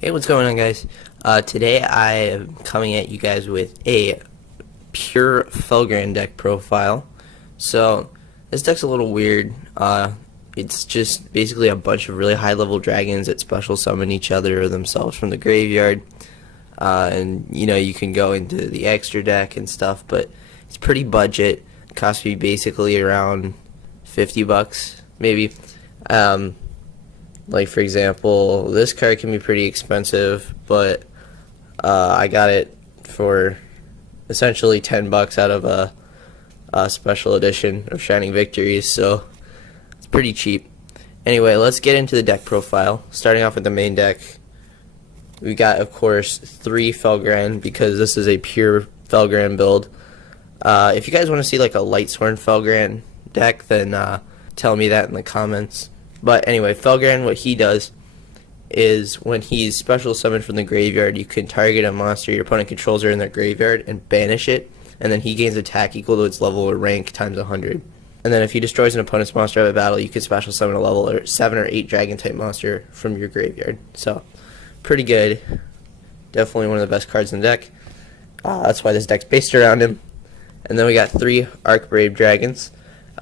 Hey, what's going on, guys? Today I am coming at you guys with a pure Felgrand deck profile. So this deck's a little weird. It's just basically a bunch of really high-level dragons that special summon each other or themselves from the graveyard. And you can go into the extra deck and stuff, but it's pretty budget. It costs me basically around $50, maybe. Like, for example, this card can be pretty expensive, but I got it for essentially $10 out of a special edition of Shining Victories, so it's pretty cheap. Anyway, let's get into the deck profile. Starting off with the main deck, we got, of course, 3 Felgrand, because this is a pure Felgrand build. If you guys want to see like a Lightsworn Felgrand deck, then tell me that in the comments. But anyway, Felgrand, what he does is when he's special summoned from the graveyard, you can target a monster your opponent controls are in their graveyard and banish it, and then he gains attack equal to its level or rank times 100. And then if he destroys an opponent's monster of a battle, you can special summon a level 7 or 8 dragon type monster from your graveyard. So, pretty good. Definitely one of the best cards in the deck. That's why this deck's based around him. And then we got 3 Archbrave Dragons.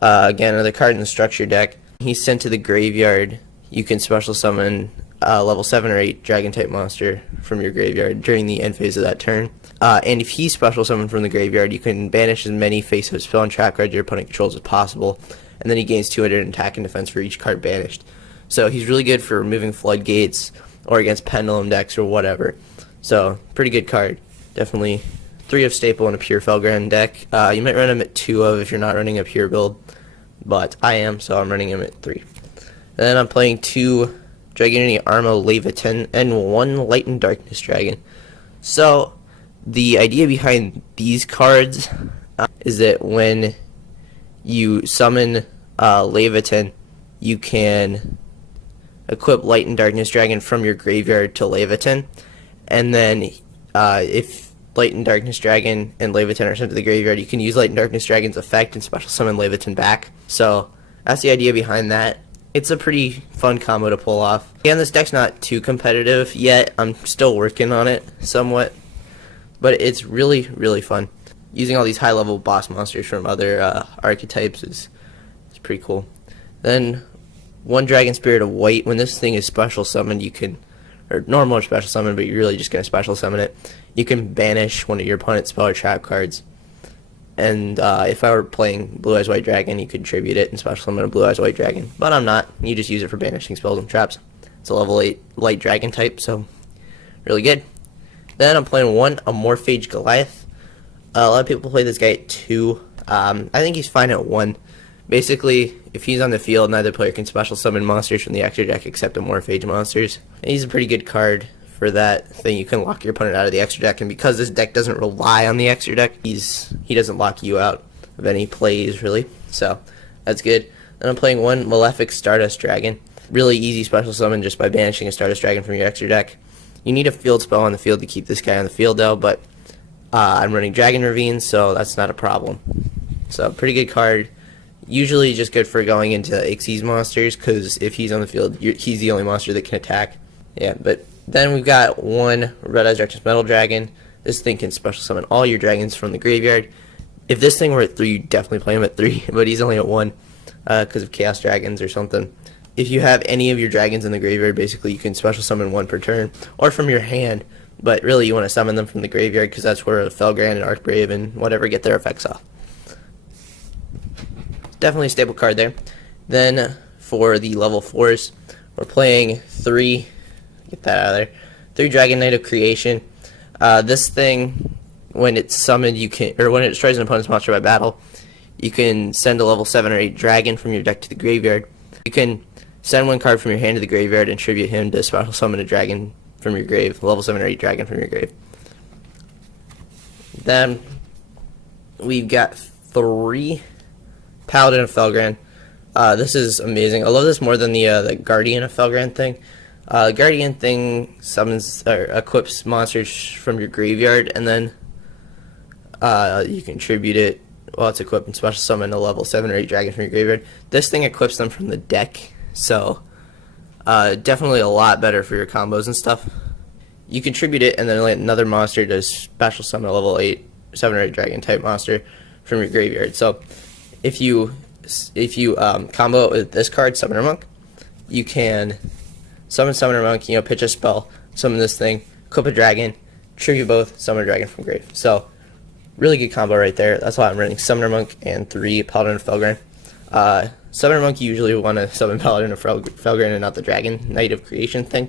Again, another card in the structure deck. He's sent to the graveyard. You can special summon level 7 or 8 dragon type monster from your graveyard during the end phase of that turn. And if he's special summoned from the graveyard, you can banish as many face-up spell and trap cards your opponent controls as possible, and then he gains 200 in attack and defense for each card banished. So he's really good for removing floodgates or against pendulum decks or whatever. So pretty good card. Definitely 3 of staple in a pure Felgrand deck. You might run him at 2 of if you're not running a pure build, but I am, so I'm running him at 3. And then I'm playing 2 Dragonity Armo Leviathan and 1 Light and Darkness Dragon. So the idea behind these cards is that when you summon Leviathan, you can equip Light and Darkness Dragon from your graveyard to Leviathan, and then if Light and Darkness Dragon and Leviathan are sent to the graveyard, you can use Light and Darkness Dragon's effect and special summon Leviathan back. So that's the idea behind that. It's a pretty fun combo to pull off. Again, this deck's not too competitive yet. I'm still working on it somewhat, but it's really, really fun. Using all these high-level boss monsters from other archetypes is pretty cool. Then 1 Dragon Spirit of White. When this thing is special summoned, you can, or normal or special summon, but you're really just going to special summon it, you can banish one of your opponent's spell or trap cards. And if I were playing Blue Eyes White Dragon, you could tribute it and special summon a Blue Eyes White Dragon. But I'm not. You just use it for banishing spells and traps. It's a level 8 light dragon type, so really good. Then I'm playing 1 Amorphage Goliath. A lot of people play this guy at 2. I think he's fine at 1. Basically, if he's on the field, neither player can special summon monsters from the extra deck except Amorphage monsters. And he's a pretty good card for that thing. You can lock your opponent out of the extra deck, and because this deck doesn't rely on the extra deck, he doesn't lock you out of any plays, really. So that's good. Then I'm playing 1 Malefic Stardust Dragon. Really easy special summon just by banishing a Stardust Dragon from your extra deck. You need a field spell on the field to keep this guy on the field, though, but I'm running Dragon Ravine, so that's not a problem. So pretty good card. Usually just good for going into Xyz monsters, because if he's on the field, he's the only monster that can attack. Yeah, but then we've got 1 Red Eyes Darkness Metal Dragon. This thing can special summon all your dragons from the graveyard. If this thing were at 3, you'd definitely play him at 3, but he's only at 1 because of Chaos Dragons or something. If you have any of your dragons in the graveyard, basically you can special summon 1 per turn, or from your hand, but really you want to summon them from the graveyard because that's where Felgrand and Archbrave and whatever get their effects off. Definitely a stable card there. Then for the level 4s, we're playing 3, get that out of there, 3 Dragon Knight of Creation. This thing, when it's summoned, you can, or when it destroys an opponent's monster by battle, you can send a level 7 or 8 dragon from your deck to the graveyard. You can send 1 card from your hand to the graveyard and tribute him to special summon a dragon from your grave, level 7 or 8 dragon from your grave. Then we've got 3 Paladin of Felgrand. This is amazing. I love this more than the Guardian of Felgrand thing. The Guardian thing summons or equips monsters from your graveyard, and then you can tribute it while it's equipped and special summon a level 7 or 8 dragon from your graveyard. This thing equips them from the deck, so definitely a lot better for your combos and stuff. you contribute it, and then let another monster to special summon a level 8, 7 or 8 dragon type monster from your graveyard. So if you combo it with this card, Summoner Monk, you can summon Summoner Monk, pitch a spell, summon this thing, equip a dragon, tribute both, summon a dragon from grave. So really good combo right there. That's why I'm running Summoner Monk and 3 Paladin of Felgrand. Summoner Monk, you usually want to summon Paladin of Felgrand and not the Dragon Knight of Creation thing.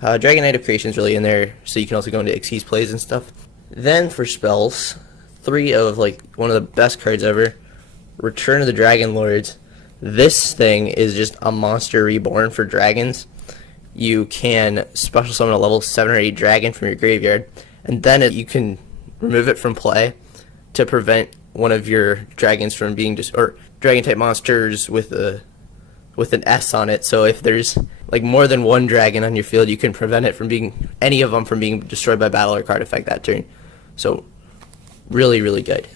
Dragon Knight of Creation is really in there, so you can also go into Xyz plays and stuff. Then for spells, 3 of one of the best cards ever, Return of the Dragon Lords. This thing is just a monster reborn for dragons. You can special summon a level 7 or 8 dragon from your graveyard, and then you can remove it from play to prevent one of your dragons from being or dragon type monsters with an S on it. So if there's more than one dragon on your field, you can prevent it from any of them from being destroyed by battle or card effect that turn. So really, really good.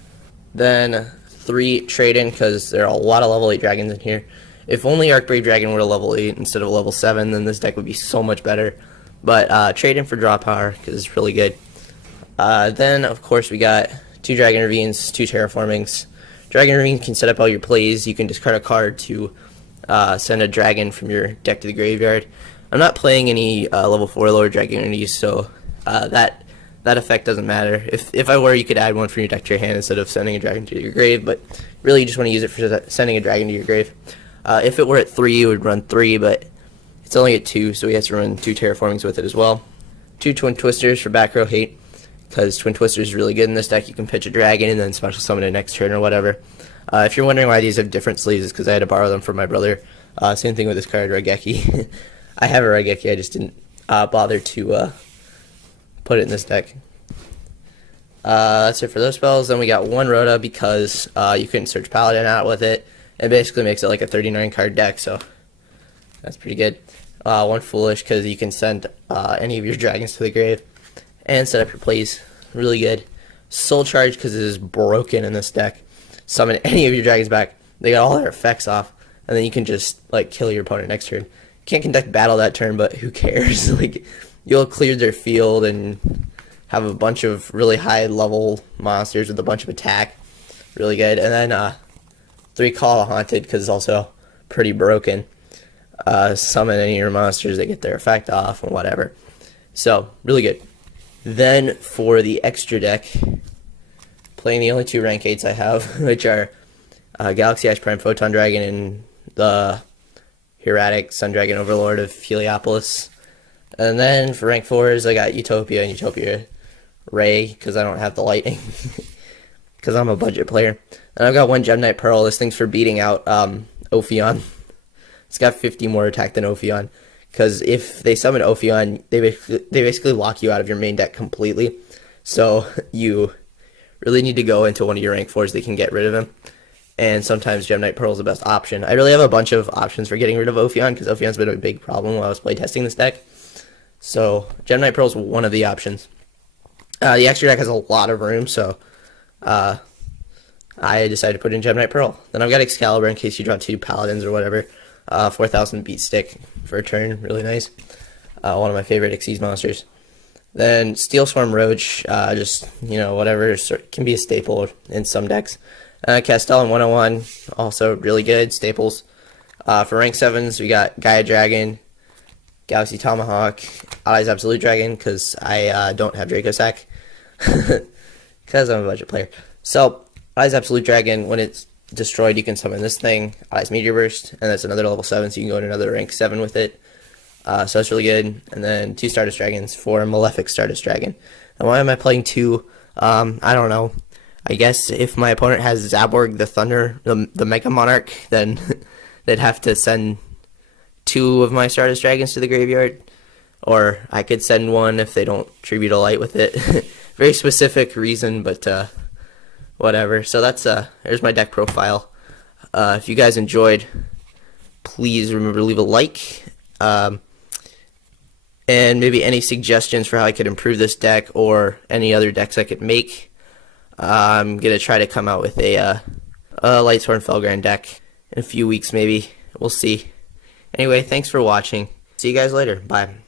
Then 3 trade in, because there are a lot of level 8 dragons in here. If only Arcbrave Dragon were a level 8 instead of a level 7, then this deck would be so much better. But trade in for draw power, because it's really good. Then, of course, we got 2 Dragon Ravines, 2 Terraformings. Dragon Ravine can set up all your plays. You can discard a card to send a dragon from your deck to the graveyard. I'm not playing any level 4 lower Dragonities, so that effect doesn't matter. If I were, you could add one from your deck to your hand instead of sending a dragon to your grave, but really you just want to use it for sending a dragon to your grave. If it were at 3, it would run 3, but it's only at 2, so we have to run 2 Terraformings with it as well. 2 Twin Twisters for back row hate, because Twin Twisters is really good in this deck. You can pitch a dragon and then special summon it next turn or whatever. If you're wondering why these have different sleeves, it's because I had to borrow them from my brother. Same thing with this card, Raigeki. I have a Raigeki, I just didn't bother to put it in this deck. That's it for those spells. Then we got 1 Rhoda, because you couldn't search Paladin out with it. It basically makes it like a 39 card deck, so that's pretty good. 1 Foolish, because you can send any of your dragons to the grave and set up your plays. Really good. Soul Charge, because it is broken in this deck. Summon any of your dragons back. They got all their effects off, and then you can just kill your opponent next turn. Can't conduct battle that turn, but who cares? You'll clear their field and have a bunch of really high level monsters with a bunch of attack. Really good. And then 3 Call of Haunted, because it's also pretty broken. Summon any of your monsters that get their effect off and whatever. So really good. Then for the extra deck, playing the only 2 rank 8s I have, which are Galaxy Ash Prime Photon Dragon and the Hieratic Sun Dragon Overlord of Heliopolis. And then for rank 4s, I got Utopia and Utopia Ray, because I don't have the lightning, because I'm a budget player. And I've got 1 Gem Knight Pearl. This thing's for beating out Ophion. It's got 50 more attack than Ophion, because if they summon Ophion, they basically lock you out of your main deck completely. So you really need to go into one of your rank 4s that can get rid of him. And sometimes Gem Knight Pearl is the best option. I really have a bunch of options for getting rid of Ophion, because Ophion's been a big problem while I was playtesting this deck. So Gem Knight Pearl is one of the options. The extra deck has a lot of room, so I decided to put in Gem Knight Pearl. Then I've got Excalibur in case you draw 2 Paladins or whatever. 4,000 beat stick for a turn, really nice. One of my favorite Xyz monsters. Then Steel Swarm Roach, just, whatever, can be a staple in some decks. Castellan 101, also really good, staples. For rank 7s, we got Gaia Dragon, Galaxy Tomahawk, Allies Absolute Dragon, because I don't have Draco Sack, because I'm a budget player. So, Allies Absolute Dragon, when it's destroyed, you can summon this thing, Allies Meteor Burst, and that's another level 7, so you can go to another rank 7 with it. So that's really good. And then 2 Stardust Dragons for Malefic Stardust Dragon. And why am I playing 2? I don't know. I guess if my opponent has Zaborg the Thunder, the Mega Monarch, then they'd have to send 2 of my Stardust Dragons to the graveyard. Or I could send 1 if they don't tribute a light with it. Very specific reason, but whatever. So that's there's my deck profile. If you guys enjoyed, please remember to leave a like. And maybe any suggestions for how I could improve this deck or any other decks I could make. I'm going to try to come out with a Lightsworn Felgrand deck in a few weeks maybe. We'll see. Anyway, thanks for watching. See you guys later. Bye.